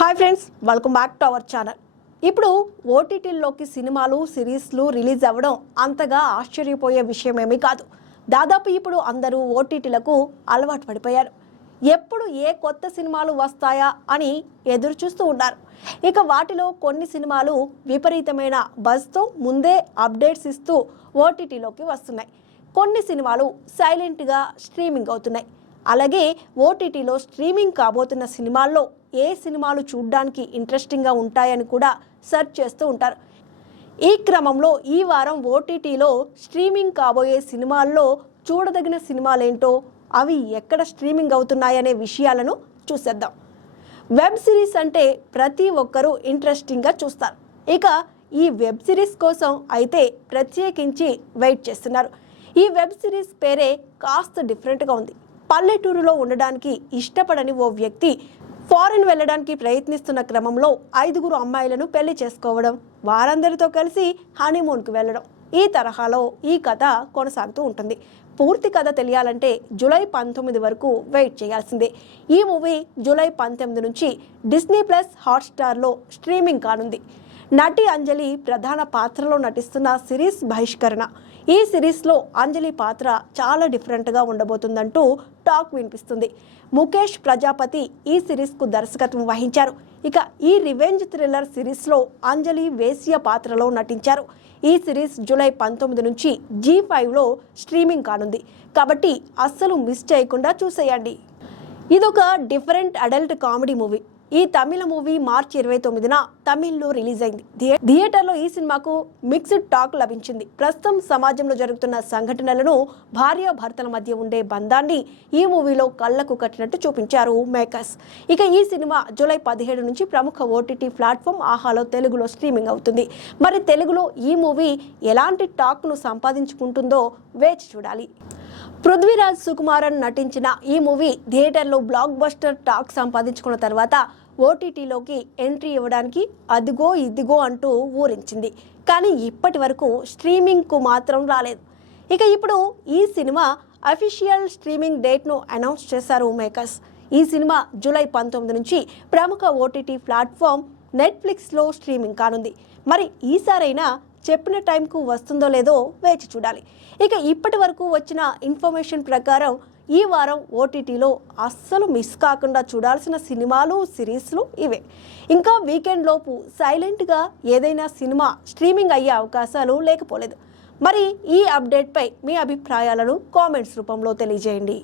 Hi friends, welcome back to our channel. ఇప్పుడు ఓటీటీల్లోకి సినిమాలు సిరీస్లు రిలీజ్ అవ్వడం అంతగా ఆశ్చర్యపోయే విషయమేమీ కాదు. దాదాపు ఇప్పుడు అందరూ ఓటీటీలకు అలవాటు పడిపోయారు. ఎప్పుడు ఏ కొత్త సినిమాలు వస్తాయా అని ఎదురు చూస్తూ ఉన్నారు. ఇక వాటిలో కొన్ని సినిమాలు విపరీతమైన బజ్తో ముందే అప్డేట్స్ ఇస్తూ ఓటీటీలోకి వస్తున్నాయి. కొన్ని సినిమాలు సైలెంట్గా స్ట్రీమింగ్ అవుతున్నాయి. అలాగే ఓటీటీలో స్ట్రీమింగ్ కాబోతున్న సినిమాల్లో ఏ సినిమాలు చూడడానికి ఇంట్రెస్టింగ్గా ఉంటాయని కూడా సెర్చ్ చేస్తూ ఉంటారు. ఈ క్రమంలో ఈ వారం ఓటీటీలో స్ట్రీమింగ్ కాబోయే సినిమాల్లో చూడదగిన సినిమాలేంటో, అవి ఎక్కడ స్ట్రీమింగ్ అవుతున్నాయనే విషయాలను చూసేద్దాం. వెబ్ సిరీస్ అంటే ప్రతి ఒక్కరూ ఇంట్రెస్టింగ్గా చూస్తారు. ఇక ఈ వెబ్ సిరీస్ కోసం అయితే ప్రత్యేకించి వెయిట్ చేస్తున్నారు. ఈ వెబ్ సిరీస్ పేరే కాస్త డిఫరెంట్గా ఉంది. పల్లెటూరులో ఉండడానికి ఇష్టపడని ఓ వ్యక్తి ఫారిన్ వెళ్ళడానికి ప్రయత్నిస్తున్న క్రమంలో 5 అమ్మాయిలను పెళ్లి చేసుకోవడం, వారందరితో కలిసి హనీమూన్కి వెళ్ళడం, ఈ తరహాలో ఈ కథ కొనసాగుతూ ఉంటుంది. పూర్తి కథ తెలియాలంటే జూలై 19 వరకు వెయిట్ చేయాల్సిందే. ఈ మూవీ జూలై 19 నుంచి డిస్నీ ప్లస్ హాట్స్టార్లో స్ట్రీమింగ్ కానుంది. నటి అంజలి ప్రధాన పాత్రలో నటిస్తున్న సిరీస్ బహిష్కరణ. ఈ సిరీస్లో అంజలి పాత్ర చాలా డిఫరెంట్గా ఉండబోతుందంటూ టాక్ వినిపిస్తుంది. ముఖేష్ ప్రజాపతి ఈ సిరీస్కు దర్శకత్వం వహించారు. ఇక ఈ రివెంజ్ థ్రిల్లర్ సిరీస్లో అంజలి వేశ్య పాత్రలో నటించారు. ఈ సిరీస్ జూలై 19 నుంచి G5లో స్ట్రీమింగ్ కానుంది. కాబట్టి అస్సలు మిస్ చేయకుండా చూసేయండి. ఇదొక డిఫరెంట్ అడల్ట్ కామెడీ మూవీ. ఈ తమిళ మూవీ మార్చి 29న తమిళ్లో రిలీజ్ అయింది. థియేటర్లో ఈ సినిమాకు మిక్స్డ్ టాక్ లభించింది. ప్రస్తుతం సమాజంలో జరుగుతున్న సంఘటనలను, భార్యాభర్తల మధ్య ఉండే బంధాన్ని ఈ మూవీలో కళ్ళకు కట్టినట్టు చూపించారు మేకర్స్. ఇక ఈ సినిమా జూలై 17 నుంచి ప్రముఖ ఓటీటీ ప్లాట్ఫామ్ ఆహాలో తెలుగులో స్ట్రీమింగ్ అవుతుంది. మరి తెలుగులో ఈ మూవీ ఎలాంటి టాక్ను సంపాదించుకుంటుందో వేచి చూడాలి. పృథ్వీరాజ్ సుకుమారన్ నటించిన ఈ మూవీ థియేటర్లో బ్లాక్ బస్టర్ టాక్ సంపాదించుకున్న తర్వాత ఓటీటీలోకి ఎంట్రీ ఇవ్వడానికి అదిగో ఇదిగో అంటూ ఊరించింది. కానీ ఇప్పటి వరకు స్ట్రీమింగ్కు మాత్రం రాలేదు. ఇక ఇప్పుడు ఈ సినిమా అఫీషియల్ స్ట్రీమింగ్ డేట్ను అనౌన్స్ చేశారు మేకర్స్. ఈ సినిమా జూలై 19 నుంచి ప్రముఖ ఓటీటీ ప్లాట్ఫామ్ నెట్ఫ్లిక్స్లో స్ట్రీమింగ్ కానుంది. మరి ఈసారైనా చెప్పిన టైంకు వస్తుందో లేదో వేచి చూడాలి. ఇక ఇప్పటి వరకు వచ్చిన ఇన్ఫర్మేషన్ ప్రకారం ఈ వారం ఓటీటీలో అస్సలు మిస్ కాకుండా చూడాల్సిన సినిమాలు, సిరీస్లు ఇవే. ఇంకా వీకెండ్ లోపు సైలెంట్గా ఏదైనా సినిమా స్ట్రీమింగ్ అయ్యే అవకాశాలు లేకపోలేదు. మరి ఈ అప్డేట్పై మీ అభిప్రాయాలను కామెంట్స్ రూపంలో తెలియజేయండి.